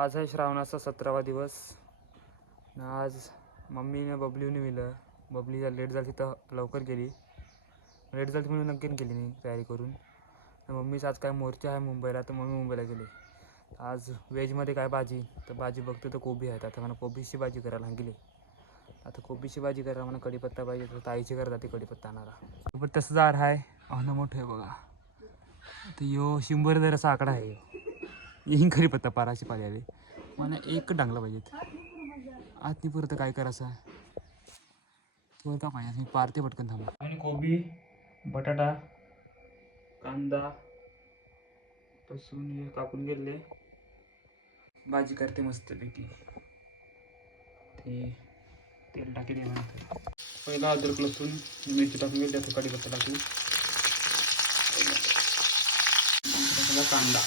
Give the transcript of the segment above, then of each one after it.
आज आहे श्रावणाचा सतरावा दिवस. न आज मम्मीने बबलीने मिलं बबली लेट झाली तर लवकर गेली. लेट झाली म्हणून नक्की गेली मी तयारी करून. तर मम्मीचं आज काय मोर्चा आहे मुंबईला तर मम्मी मुंबईला गेली. आज व्हेजमध्ये काय भाजी? तर भाजी बघतो तर कोबी आहेत. आता मला कोबीची भाजी करायला गेली आता कोबीची भाजी करायला मला कढीपत्ता पाहिजे तर ताईची करत जाते कढीपत्ता आणारा पण तसं जार आहे. अन्न मोठं आहे बघा. तर यो शंभर दराचा आकडा आहे येईन खरी पत्ता पाराशी पाहिजे मला एक डांगला पाहिजेत. आतनी परत काय करायचं तो का पाहिजे मी पारते पटकन थांबा. आणि कोबी बटाटा कांदा लसूण हे कापून घेतले. भाजी करते मस्तपैकी. ते तेल टाकी दे म्हणते पहिला अद्रक लसूण मिरची टाकून गेली आता कढीपत्ता टाकून. कांदा.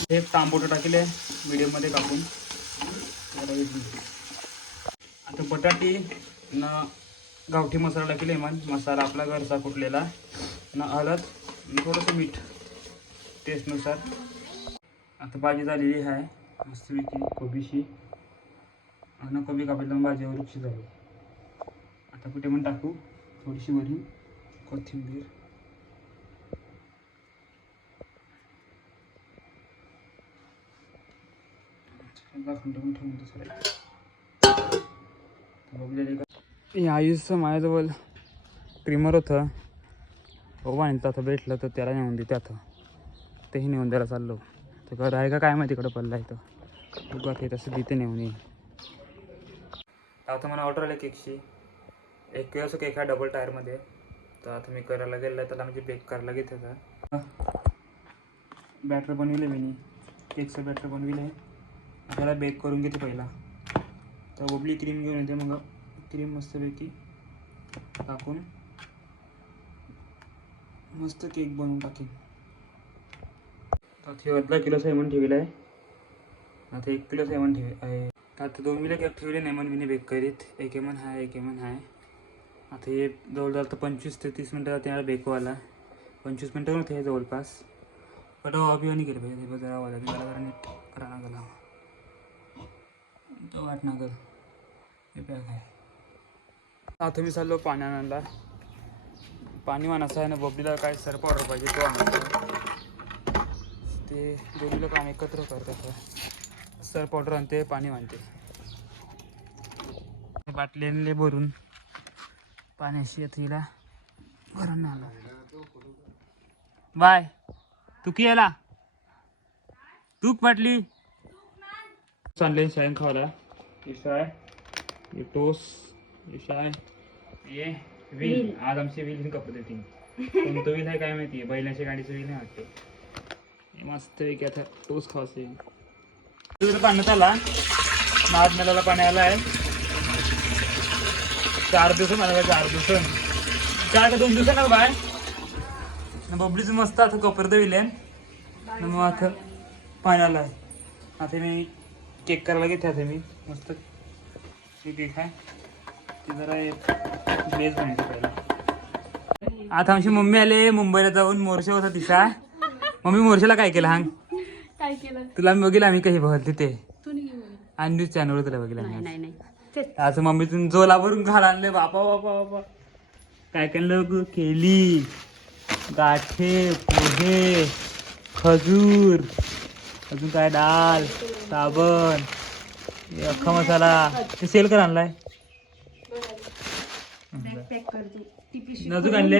हे तांबोटं टाकले मीडियममध्ये कापून आता बटाटी न गावठी मसाला टाकले मन मसाला आपला घरचा कुटलेला न हळद थोडंसं मीठ टेस्टनुसार आता भाजी झालेली आहे मस्तपैकी कोबीशी. आणि कोबी कापली भाजी वृक्ष झाली. आता कुठे पण टाकू थोडीशी वरी कोथिंबीर. आयुष्य माझ्याजवळ ट्रिमर होतं. बाबा आणि आता भेटलं तर त्याला नेऊन दे त्यात तेही नेऊन द्यायला चाललो. तर घर आहे का काय माहिती इकडं पडला इथं. बघा ते तसं तिथे नेऊन ये आता मला ऑर्डर आली केकची एक किलोचं केक आहे डबल टायरमध्ये तर आता मी करायला गेलं त्याला म्हणजे बेक करायला घेते का बॅटर बनविले मी. केकचं बॅटर बनविलं. आहे त्याला बेक करून घेते पहिला. तर ओबली क्रीम घेऊन येते मग. क्रीम मस्तपैकी टाकून मस्त केक बनवून टाकेन. आता अर्धा किलो सेमन ठेवलं आहे. आता एक किलो सेमन ठेवे आहे. आता दोन किलो केक ठेवले नाही म्हणून मी बेक करीत. एक एमन आहे एक एमन हाय आता हे जवळजवळ तर पंचवीस ते तीस मिनटं त्याला बेकवाला पंचवीस मिनटं होते हे जवळपास. पण अभियानी केलं पाहिजे. जरा वाला मला जरा नीट करा गेला तो वाट कर पॅक आहे. आता मी चाललो पाणी आणायला पाणी मानाचं आहे ना बबडीला काय सर्प ऑर्डर पाहिजे तो आणायचा ते दोन्ही लोक आम्ही एकत्र करतात सर्प ऑर्डर आणते पाणी मानते. बाटली आणले भरून पाण्याशी येत भरून आला बाय. तू की याला तू बाटली? चालले सायं खावाला इशाय ये टोस इशाय ये व्हील आज आमचे व्हील कपडे देतील. कोणतं व्हील आहे काय माहिती? बैलाच्या गाडीचं व्हील नाही वाटते. हे मस्त पैकी आता टोस खावासे तुझं पाण्यात आला. नाद मेलाला पाणी आला आहे. चार दिवस मला चार दिवस चार का दोन दिवसाला बाय? न बबलीचं मस्त आता कपर विलेन न मग आता पाणी आलं आहे. आता मी केक करायला घेते आता मी. मस्त. केक आहे ते जरा बेस बनायचं पहिला आता आमची मम्मी आले मुंबईला जाऊन. मोर्शा होता तिचा. मम्मी मोर्शाला काय केलं हांग? काय केलं? तुला मी बघितलं आम्ही कशी बघितली ते तू नाही गेली. आणि न्यूज चॅनलवर तुला बघितलं आम्ही. आज मम्मीतून जोला भरून घाल आणले बापा बापा बापा. काय काय लोक केली. गाठे पोहे खजूर. अजून काय डाळ साबण हे अख्खा मसाला. ते सेल कर आणलाय? बॅग पॅक कर तू ती पिशवी नजूक खोलू आणले.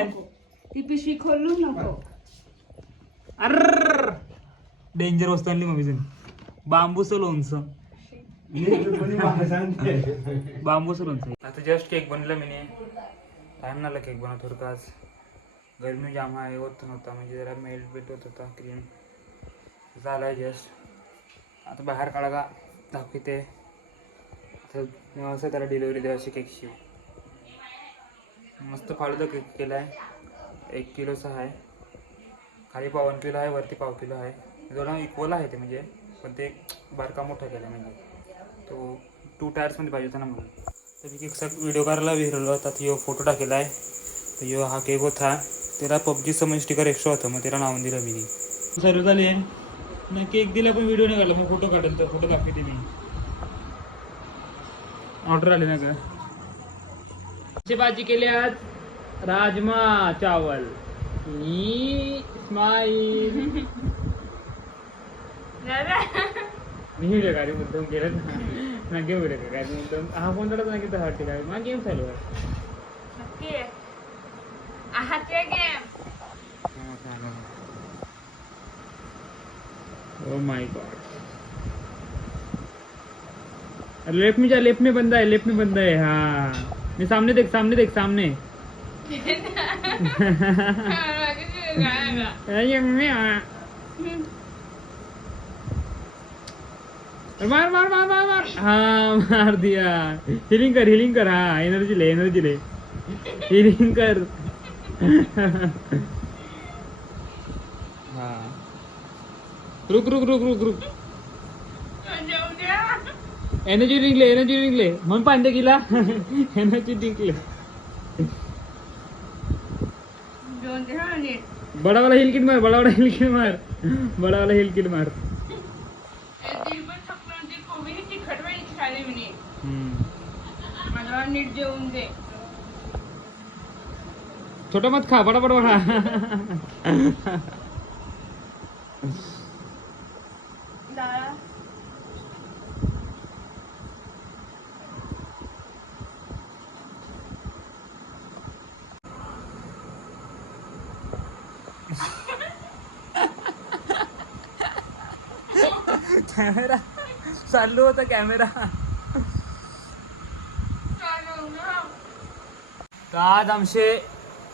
ती पिशवी खोलू नको. अर! डेंजर वस्तू आणली मम्मीतून बांबूचं लोणचं बांबूचं लोणचं आता जस्ट केक बनला मी टाइम नाला केक बनवत होता आज. गरमी जाम आहे होत नव्हता. म्हणजे जरा मेल्ट बिल्ट होत होता क्रीम झालाय जस्ट आता बाहेर काढा का दाखवते. तर असं त्याला डिलिव्हरी द्यायची केकची मस्त फाळूचा केक केला आहे एक किलोचा आहे. खाली पावन किलो आहे वरती पाव किलो आहे. जरा इक्वल आहे ते म्हणजे. पण ते बारका मोठा केला म्हणजे तो टू टायर्समध्ये पाहिजे होता ना म्हणून. तर मी केकचा व्हिडिओ करायला विसरलो होता यो फोटो टाकेला आहे तर यो हा केक होता. त्याला पबजीचं म्हणजे स्टिकर एक्स्ट्रा होतं. मग त्याला नावून दिलं मी. सर्व झाली नाही केक दिला पण व्हिडिओ नाही काढला मग फोटो काढेल तर फोटो दाखवते मी. ऑर्डर आली ना का भाजी केली आज राजमा चावल. स्माईल मी व्हिडिओ काढी मुद्दाम केलं ना. ना गेम व्हिडिओ काढी मुद्दाम. हा फोन तोडत नाही किती हटते काय मग गेम चालू आहे. Game. Oh my God left में जा लेफ़्ट में बंदा है लेफ़्ट में बंदा है हाँ। नहीं सामने देख सामने देख सामने। आ- मार मार मार मार मार। हाँ मार दिया। हीलिंग कर हीलिंग कर हाँ एनर्जी ले एनर्जी ले। हीलिंग कर। हाँ। रुक रुक रुक रुक रुक. एनर्जी ड्रिंकले एनर्जी ड्रिंकले म्हणून पांडे गेला. एनर्जी ड्रिंकले बड़ा वाला हिल किट मार बड़ा वाला हिल किट मार. बड़ा वाला हिल किट मार. नीट जेवून दे छोटा मत खा बड़ा बड़ा खा कॅमेरा। चालू होता कॅमेरा। तर आज आमचे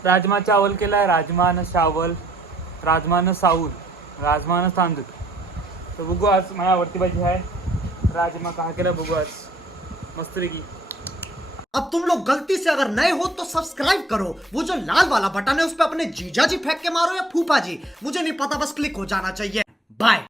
राजमा चावल केलाय राजमान चावल राजमान साऊल राजमान तांदूळ. तर बघू आज माझ्या आवडती भाजी आहे राजमा का केला बघू आज. मस्तपैकी अब तुम लोग गलती से अगर नए हो तो सब्सक्राइब करो। वो जो लाल वाला बटन है उस पर अपने जीजा जी फेंक के मारो या फूफा जी मुझे नहीं पता बस क्लिक हो जाना चाहिए। बाय